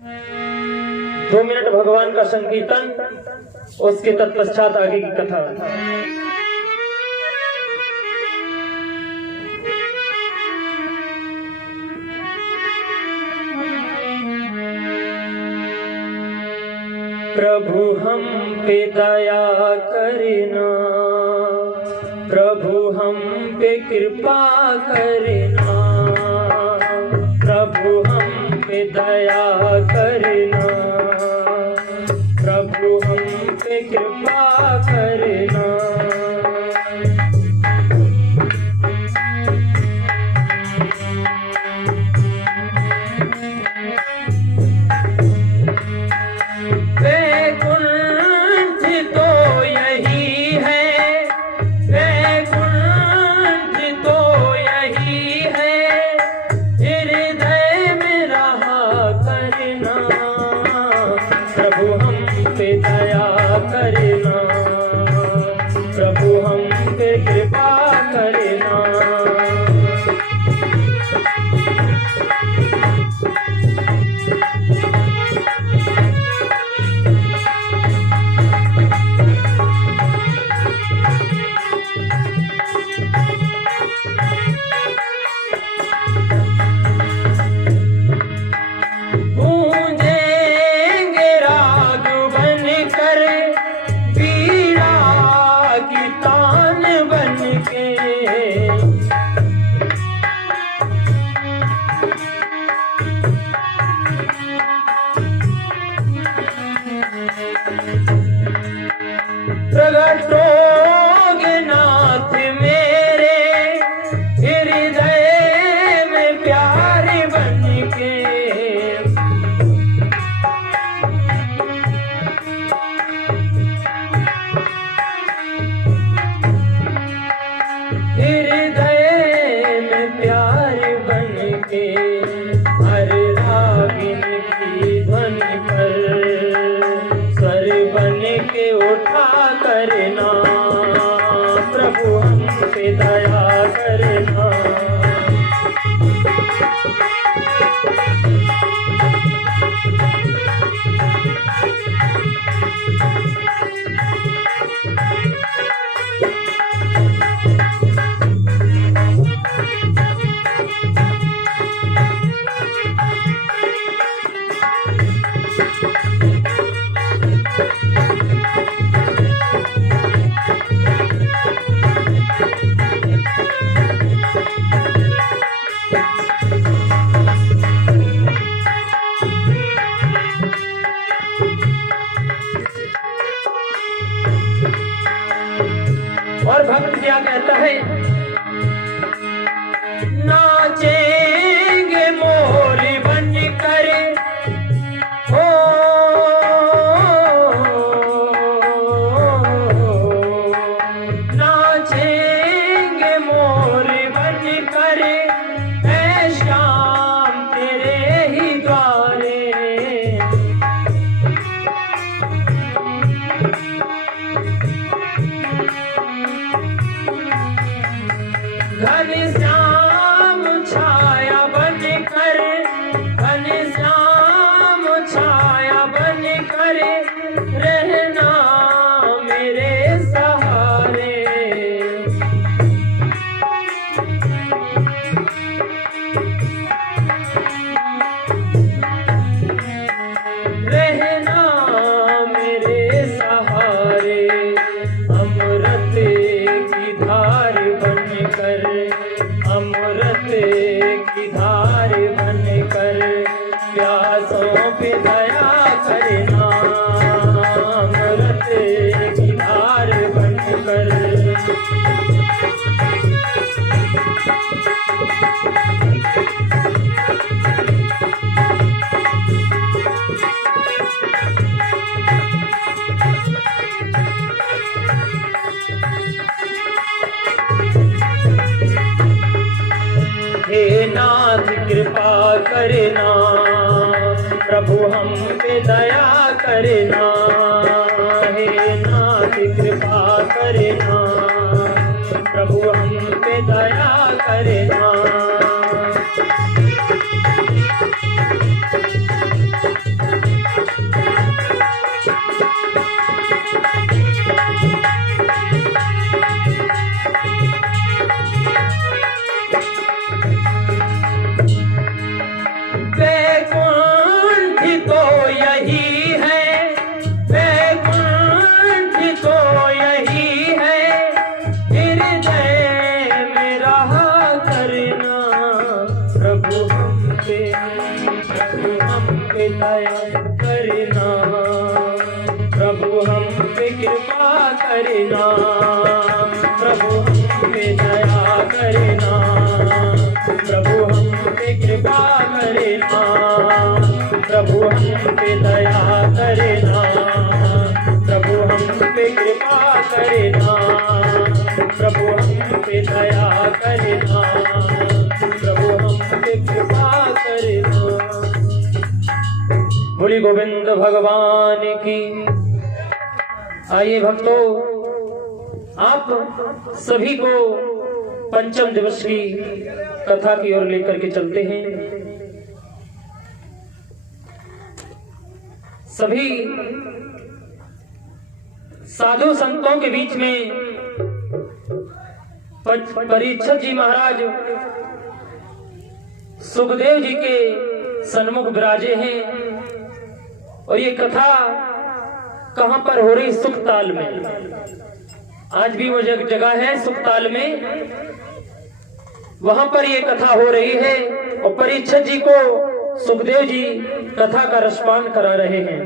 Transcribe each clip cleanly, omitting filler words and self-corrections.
2 minute भगवान का संकीर्तन, उसके तत्पश्चात आगे की कथा। प्रभु हम पे दया करना, प्रभु हम पे कृपा करना, प्रभु हम पे दया करना, प्रभु हम पे कृपा करना। प्रभु हम पे दया करना, प्रभु हम पे कृपा करना। प्रगटोगे नाथ मेरे हृदय में प्यार बनके, हृदय में प्यार बनके, हर रागिन की ध्वनि पर स्वर बन के उठा करना। प्रभु हम पे दया करना, और भक्त क्या कहता है? नाचेंगे मोर बन कर, हो नाचेंगे मोर बन कर, ऐ श्याम तेरे ही द्वारे। घनश्याम छाया बन कर, घनश्याम छाया बन कर, रहना मेरे सहारे। रहना मेरे सहारे, अमृत की धार बनकर, अमृत की धार बनकर, प्यासों पे दया करना। अमृत की धार बनकर, हे नाथ कृपा करना, प्रभु हम पे दया करना। हे नाथ कृपा करना, प्रभु हम पे दया करना। पे दया करना, प्रभु हम पे कृपा करना, प्रभु हम पे दया करना, प्रभु हम पे कृपा करना, प्रभु हम पे दया करना, प्रभु हम पे कृपा करना, प्रभु हम पे दया करना, प्रभु हम पे कृपा करना। बोली गोविंद भगवान की। आइए भक्तों, आप सभी को पंचम दिवस की कथा की ओर लेकर के चलते हैं। सभी साधु संतों के बीच में परीक्षित जी महाराज सुखदेव जी के सन्मुख विराजे हैं और ये कथा कहां पर हो रही? सुखताल में। आज भी वो जगह है सुखताल में, वहां पर ये कथा हो रही है और परीक्षित जी को सुखदेव जी कथा का रसपान करा रहे हैं।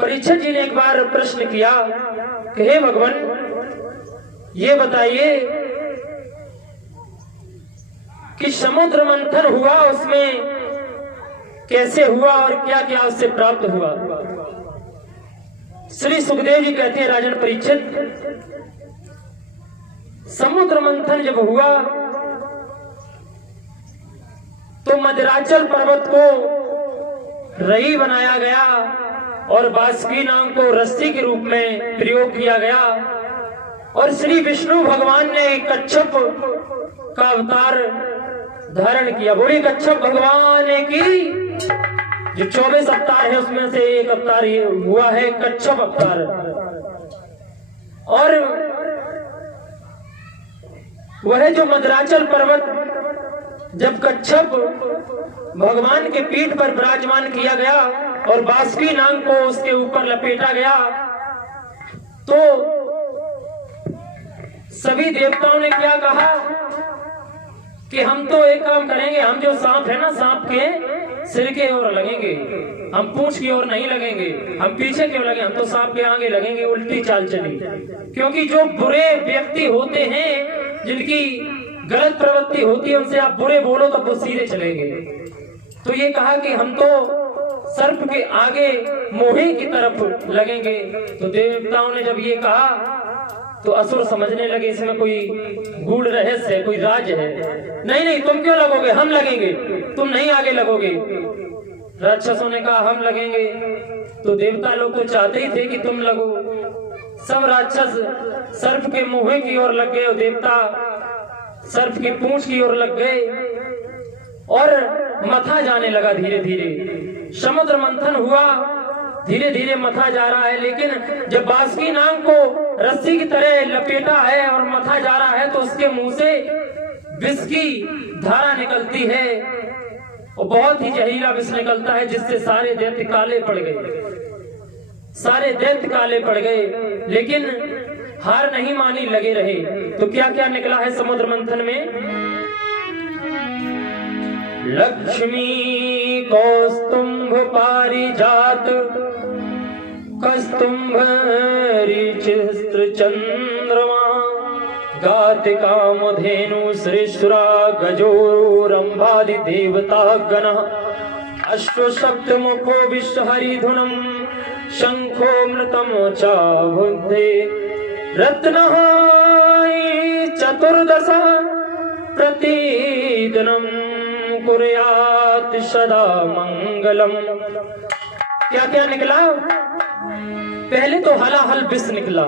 परीक्षित जी ने एक बार प्रश्न किया कि हे भगवान, ये बताइए कि समुद्र मंथन हुआ, उसमें कैसे हुआ और क्या क्या उससे प्राप्त हुआ? श्री सुखदेव जी कहते हैं, राजन परीक्षित, समुद्र मंथन जब हुआ तो मदराचल पर्वत को रई बनाया गया और बासुकी नाम को रस्सी के रूप में प्रयोग किया गया और श्री विष्णु भगवान ने कच्छप का अवतार धारण किया। बोली कच्छप भगवान की। जो 24 अवतार है उसमें से एक अवतार ये हुआ है कच्छप अवतार। और वह जो मदराचल पर्वत जब कच्छप भगवान के पीठ पर विराजमान किया गया और बासुकी नाग को उसके ऊपर लपेटा गया, तो सभी देवताओं ने क्या कहा कि हम तो एक काम करेंगे, हम जो सांप है ना, सांप के सिर के ओर लगेंगे, हम पूंछ की ओर नहीं लगेंगे, हम पीछे की ओर लगेंगे, हम तो सांप के आगे लगेंगे। उल्टी चाल चली, क्योंकि जो बुरे व्यक्ति होते हैं, जिनकी गलत प्रवृत्ति होती है, उनसे आप बुरे बोलो तो वो सीधे चलेंगे। तो ये कहा कि हम तो सर्प के आगे मोहे की तरफ लगेंगे। तो देवताओं ने जब ये कहा तो असुर समझने लगे इसमें कोई गूढ़ रहस्य है, कोई राज है। नहीं नहीं, तुम क्यों लगोगे, हम लगेंगे, तुम नहीं आगे लगोगे। राक्षसों ने कहा हम लगेंगे। तो देवता लोग तो चाहते ही थे कि तुम लगो। सब राक्षस सर्प के मुंह की ओर लग गए और देवता सर्प की पूंछ की ओर लग गए और मथा जाने लगा धीरे धीरे। समुद्र मंथन हुआ, धीरे धीरे मथा जा रहा है, लेकिन जब बासुकी नाग को रस्सी की तरह लपेटा है और मथा जा रहा है तो उसके मुंह से विष की धारा निकलती है और बहुत ही जहरीला विष निकलता है, जिससे सारे दैत्य काले पड़ गए, सारे दैत्य काले पड़ गए। लेकिन हार नहीं मानी, लगे रहे। तो क्या क्या निकला है समुद्र मंथन में? लक्ष्मी कौस्तुंभ पारिजात कस्तुंभ ऋचिस्त्र चंद्रमा गाति कामधेनु श्रेष्ठुरा गजोरंभादि देवता गण अश्वसप्तमुखो विश्वहरिधुनम शंखो मृतम चाबुद्धे रत्नः चतुर्दश प्रतिदिनम कुर्यात् सदा मंगलम। क्या क्या निकला? पहले तो हलाहल विष निकला,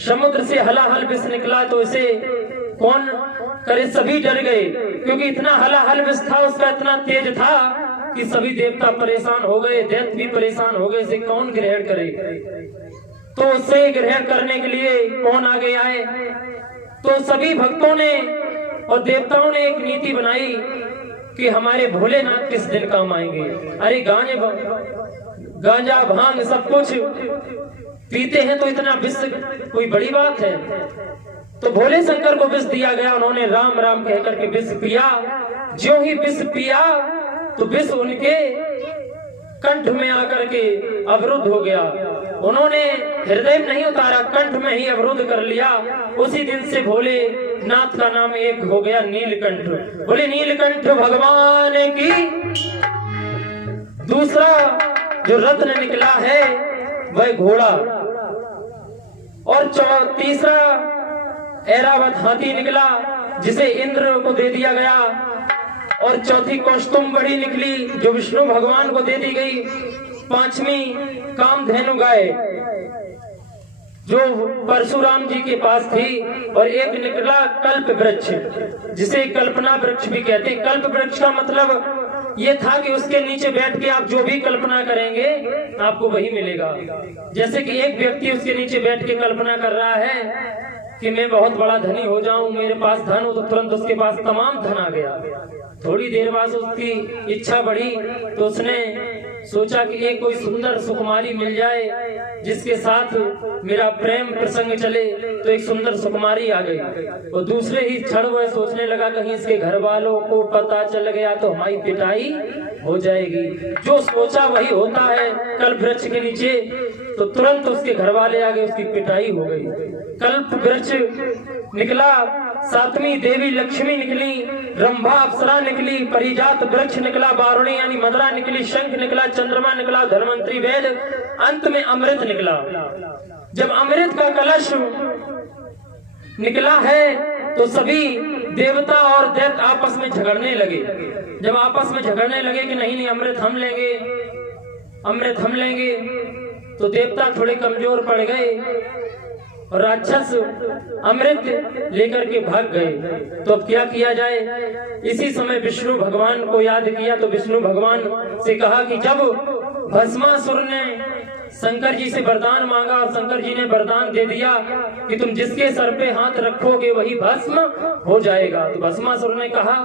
समुद्र से हलाहल विष निकला। तो इसे कौन करे, सभी डर गए, क्योंकि इतना हलाहल विष था, उसका इतना तेज था कि सभी देवता परेशान हो गए, दैत्य भी परेशान हो गए। इसे कौन ग्रहण करे? तो उसे ग्रहण करने के लिए कौन आगे आए? तो सभी भक्तों ने और देवताओं ने एक नीति बनाई कि हमारे भोलेनाथ किस दिन काम आएंगे। अरे गांजा भांग सब कुछ पीते हैं तो इतना विष कोई बड़ी बात है? तो भोले शंकर को विष दिया गया, उन्होंने राम राम कहकर के विष पिया। जो ही विष पिया तो विष उनके कंठ में आकर के अवरुद्ध हो गया। उन्होंने हृदय में नहीं उतारा, कंठ में ही अवरुद्ध कर लिया। उसी दिन से भोलेनाथ का नाम एक हो गया नीलकंठ। बोले नीलकंठ भगवान की। दूसरा जो रत्न निकला है वह घोड़ा, और तीसरा ऐरावत हाथी निकला जिसे इंद्र को दे दिया गया, और चौथी कौस्तुंभड़ी निकली जो विष्णु भगवान को दे दी गई। पांचवी कामधेनु गाय जो परशुराम जी के पास थी, और एक निकला कल्प वृक्ष जिसे कल्पना वृक्ष भी कहते हैं। कल्प वृक्ष का मतलब ये था कि उसके नीचे बैठ के आप जो भी कल्पना करेंगे आपको वही मिलेगा। जैसे कि एक व्यक्ति उसके नीचे बैठ के कल्पना कर रहा है कि मैं बहुत बड़ा धनी हो जाऊं, मेरे पास धन हो, तो तुरंत उसके पास तमाम धन आ गया। थोड़ी देर बाद उसकी इच्छा बढ़ी तो उसने सोचा कि एक कोई सुंदर सुकुमारी मिल जाए जिसके साथ मेरा प्रेम प्रसंग चले, तो एक सुंदर सुकुमारी आ गई। और दूसरे ही क्षण वह सोचने लगा कहीं इसके घर वालों को पता चल गया तो हमारी पिटाई हो जाएगी। जो सोचा वही होता है। कल्प वृक्ष के नीचे तो तुरंत उसके घर वाले आ गए, उसकी पिटाई हो गई। कल्प वृक्ष निकला, सातवीं देवी लक्ष्मी निकली, रंभा अप्सरा निकली, परिजात वृक्ष निकला, बारुणी यानी मदरा निकली, शंख निकला, चंद्रमा निकला, धन्वंतरी वेद, अंत में अमृत निकला। जब अमृत का कलश निकला है तो सभी देवता और दैत्य आपस में झगड़ने लगे। जब आपस में झगड़ने लगे कि नहीं अमृत हम लेंगे, अमृत हम लेंगे, तो देवता थोड़े कमजोर पड़ गए और राक्षस अमृत लेकर के भाग गए। तो अब क्या किया जाए? इसी समय विष्णु भगवान को याद किया तो विष्णु भगवान से कहा कि जब भस्मासुर ने शंकर जी से वरदान मांगा और शंकर जी ने वरदान दे दिया कि तुम जिसके सर पे हाथ रखोगे वही भस्म हो जाएगा, तो भस्मासुर ने कहा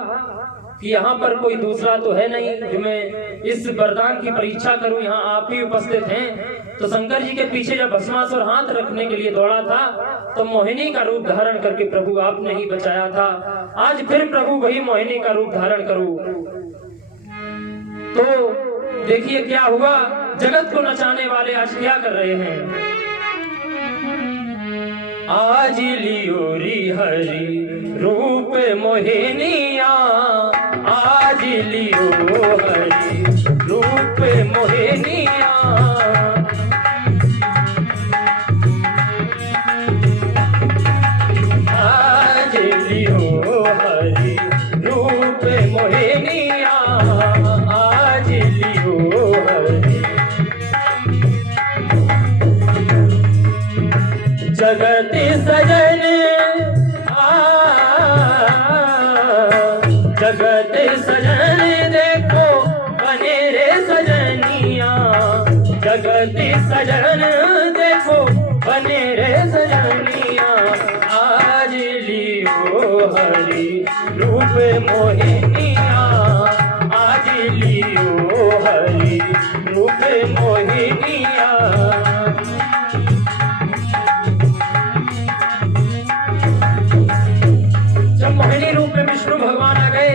कि यहाँ पर कोई दूसरा तो है नहीं जो मैं इस वरदान की परीक्षा करूं, यहाँ आप ही उपस्थित हैं। तो शंकर जी के पीछे जब भस्मासुर हाथ रखने के लिए दौड़ा था तो मोहिनी का रूप धारण करके प्रभु आपने ही बचाया था। आज फिर प्रभु वही मोहिनी का रूप धारण करूं। तो देखिए क्या हुआ, जगत को नचाने वाले आज क्या कर रहे हैं। आज लियो री हरि रूप मोहिनिया, आज लियो हरि रूप मोहिनिया, आज लियो हरि रूप मोहिनिया, आज लियो हरि। जगत सजन जगत सजन देखो बने रे सजनिया, जगत सजन देखो बने रे सजनिया, आज लियो हरि रूप मोहिनिया, आज लियो हरि रूप मोहिनिया। जब मोहिनी रूप में विष्णु भगवान आ गए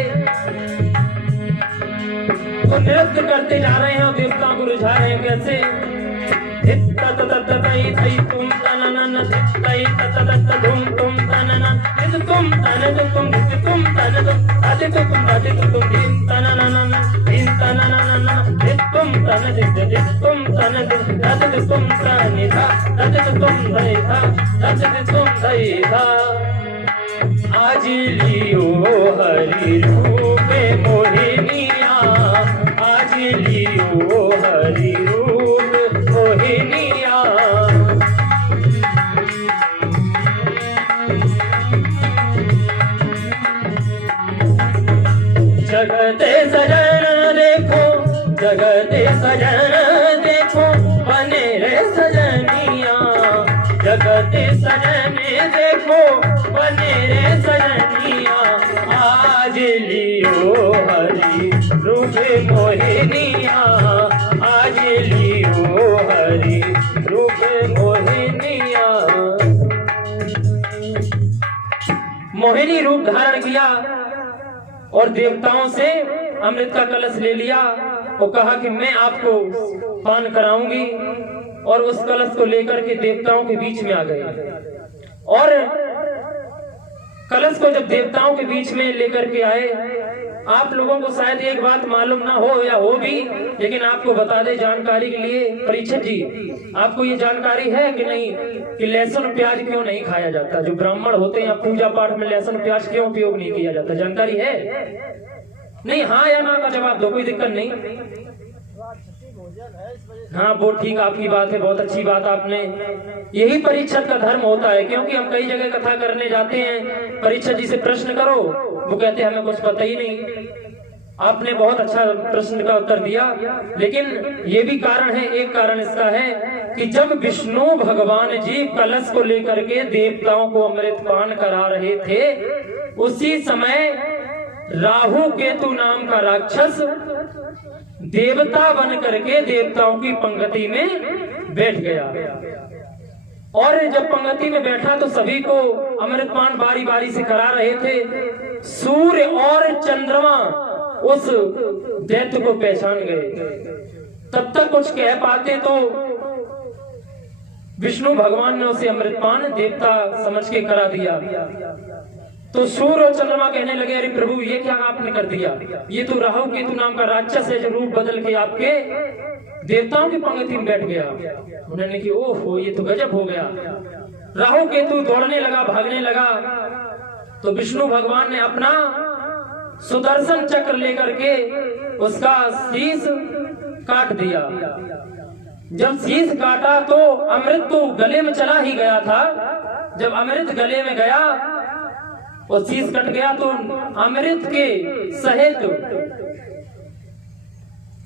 तो नृत्य करते जा रहे हैं और देवताओं को रिझा रहे हैं। कैसे? तुम तनन तई तत धुम तुम तनन तुम तन तुम तुम तन तुम आदि तुम आदि तुम दिन तनन दिन तनन तुम तन तुम तन तत तुम तनि था तत तुम धै था तत तुम धै था। आज लियो हरि रूप मोहिनिया, आज लियो हरि रूप मोहिनिया। जगत सजन देखो, जगत सजन देखो बने रे सजनिया, जगत सजन देखो बने रे सजनिया, आज लियो हरि रूप मोहिनिया, आज लियो हरि रूप मोहिनिया। मोहिनी रूप धारण किया और देवताओं से अमृत का कलश ले लिया और कहा कि मैं आपको पान कराऊंगी, और उस कलश को लेकर के देवताओं के बीच में आ गए। और कलश को जब देवताओं के बीच में लेकर के आए, आप लोगों को शायद एक बात मालूम ना हो या हो भी, लेकिन आपको बता दे जानकारी के लिए, परीक्षित जी आपको ये जानकारी है कि नहीं कि लहसुन प्याज क्यों नहीं खाया जाता? जो ब्राह्मण होते हैं पूजा पाठ में लहसुन प्याज क्यों उपयोग नहीं किया जाता, जानकारी है? नहीं, हाँ या ना का जवाब दो, कोई दिक्कत नहीं। हाँ वो ठीक, आपकी बात है, बहुत अच्छी बात आपने। यही परीक्षक का धर्म होता है, क्योंकि हम कई जगह कथा करने जाते हैं, परीक्षक जी से प्रश्न करो, वो कहते हैं हमें कुछ पता ही नहीं। आपने बहुत अच्छा प्रश्न का उत्तर दिया, लेकिन ये भी कारण है, एक कारण इसका है कि जब विष्णु भगवान जी कलश को लेकर के देवताओं को अमृत पान करा रहे थे, उसी समय राहु केतु नाम का राक्षस देवता बन करके देवताओं की पंक्ति में बैठ गया। और जब पंक्ति में बैठा तो सभी को अमृतपान बारी बारी से करा रहे थे। सूर्य और चंद्रमा उस दैत्य को पहचान गए। तब तक कुछ कह पाते तो विष्णु भगवान ने उसे अमृतपान देवता समझ के करा दिया। तो सूर्य और चंद्रमा कहने लगे, अरे प्रभु ये क्या आपने कर दिया? ये तो राहु केतु नाम का राक्षस है जो रूप बदल के आपके देवताओं की पंक्ति में बैठ गया। उन्होंने कहा ओहो ये तो गजब हो गया। राहु केतु दौड़ने लगा, भागने लगा, तो विष्णु भगवान ने अपना सुदर्शन चक्र लेकर के उसका शीश काट दिया। जब शीश काटा तो अमृत तो गले में चला ही गया था। जब अमृत गले में गया और शीश कट गया तो अमृत के सहित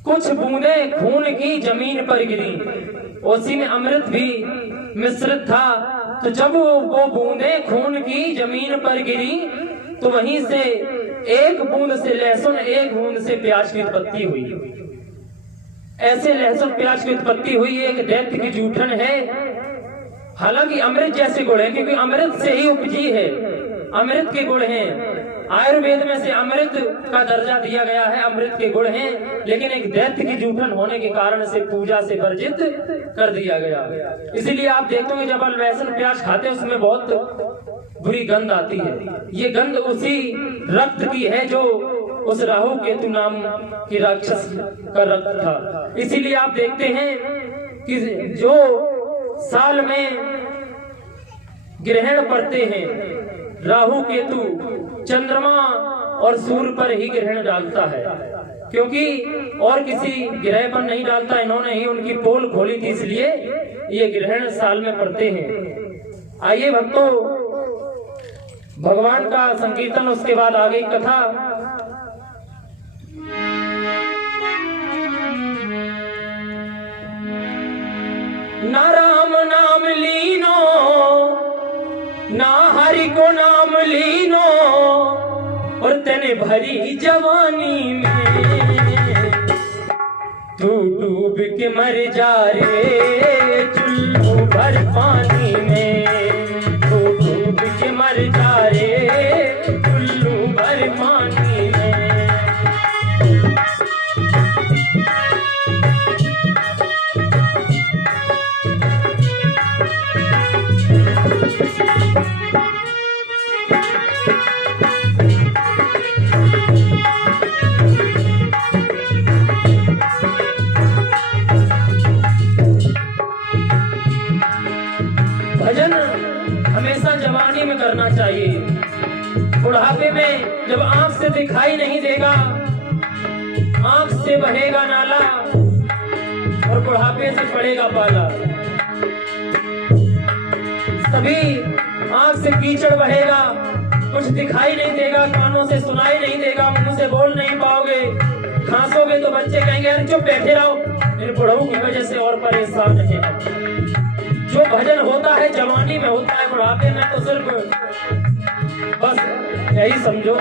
कुछ बूंदे खून की जमीन पर गिरी। उसी में अमृत भी मिश्रित था। तो जब वो बूंदे खून की जमीन पर गिरी तो वहीं से एक बूंद से लहसुन, एक बूंद से प्याज की उत्पत्ति हुई। ऐसे लहसुन प्याज की उत्पत्ति हुई। एक दैत्य की जूठन है। हालांकि अमृत जैसे गुण है, क्योंकि अमृत से ही उपजी है, अमृत के गुण हैं। आयुर्वेद में से अमृत का दर्जा दिया गया है, अमृत के गुण हैं, लेकिन एक दैत्य की जूठन होने के कारण से पूजा से वर्जित कर दिया गया। इसीलिए आप देखोगे जब आप लहसुन प्याज खाते हैं उसमें बहुत बुरी गंध आती है। ये गंध उसी रक्त की है जो उस राहु केतु नाम की राक्षस का रक्त था। इसीलिए आप देखते हैं कि जो साल में ग्रहण पड़ते हैं, राहु केतु चंद्रमा और सूर्य पर ही ग्रहण डालता है, क्योंकि और किसी ग्रह पर नहीं डालता। इन्होंने ही उनकी पोल खोली थी, इसलिए ये ग्रहण साल में पड़ते हैं। आइए भक्तों, भगवान का संकीर्तन, उसके बाद आगे कथा। ना राम नाम लीनो, ना हरि को नाम लीनो, और तेने भरी जवानी में तू डूब के मर जा रे चुल्लू भर पानी में। तू डूब के मर जा रे चुल्लू भर पानी में। भजन हमेशा जवानी में करना चाहिए। बुढ़ापे में जब आंख से दिखाई नहीं देगा, आंख से बहेगा नाला और बुढ़ापे से पड़ेगा पाला। तभी आंख से कीचड़ बहेगा, कुछ दिखाई नहीं देगा, कानों से सुनाई नहीं देगा, मुंह से बोल नहीं पाओगे, खांसोगे तो बच्चे कहेंगे अरे चुप बैठे रहो, मेरे बुढ़ऊ की वजह से और परेशान है। जो भजन होता है जवानी में होता है, बुढ़ापे में तो सिर्फ बस यही समझो।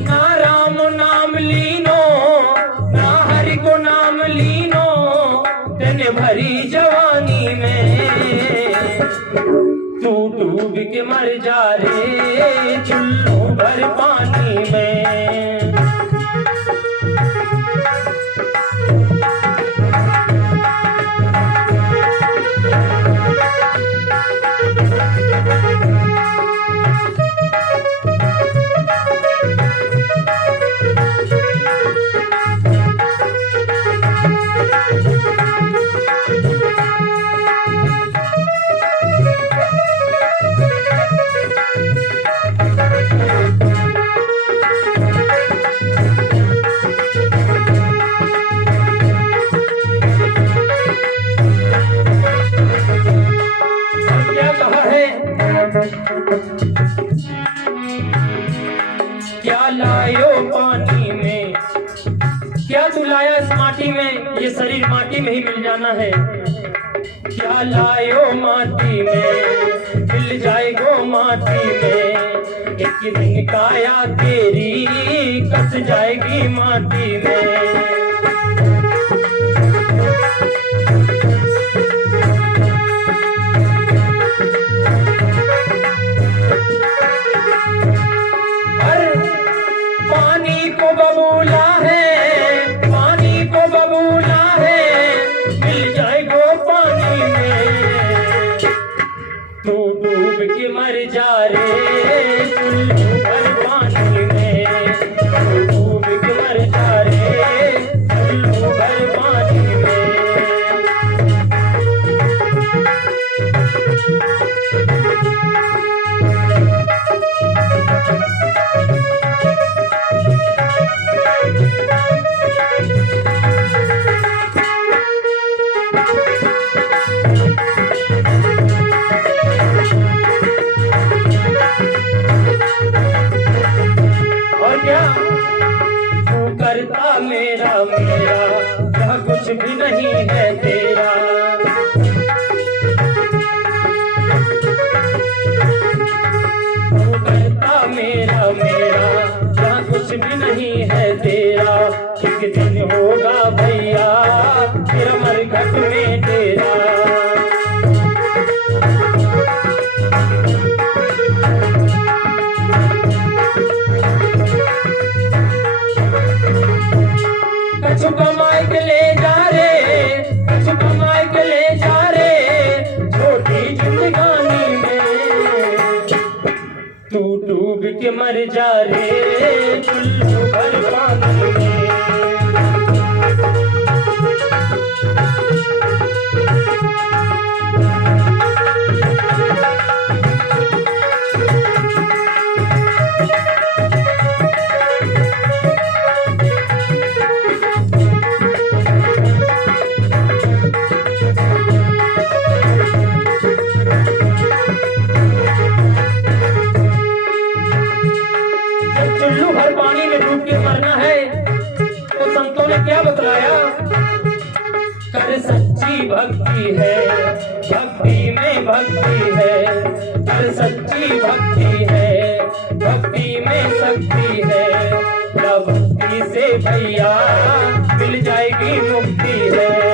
ना राम नाम लीनो, ना हरि को नाम लीनो, तेने भरी जवानी में तू डूब के के मर जा रे चुल्लू भर पानी में। क्या लायो पानी में, क्या तू लाया इस माटी में, ये शरीर माटी में ही मिल जाना है। क्या लायो माटी में, मिल जाएगो माटी में, एक दिन काया तेरी कस जाएगी माटी में। बबूला है, पानी को बबूला है, मिल जाएगो पानी में। तू डूब के मर जा रे चुल्लू भर पानी में। तू डूब के मर जा रे चुल्लू भर पानी में। तू करता मेरा मेरा यह कुछ भी नहीं है तेरा। तू करता मेरा मेरा यह कुछ भी नहीं है तेरा। एक दिन होगा भैया तेरा मरघट में तेरा। कछु कमाई के ले जा रे, कछु कमाई के ले जा रे छोटी जिंदगानी में। तू डूब के मर जा रे चुल्लू भर पानी में। चुल्लू भर पानी में डूब के मरना है तो संतों ने क्या बतलाया? कर सच्ची भक्ति है, भक्ति में भक्ति है। कर सच्ची भक्ति है, भक्ति में शक्ति है। भक्ति से भैया मिल जाएगी मुक्ति है।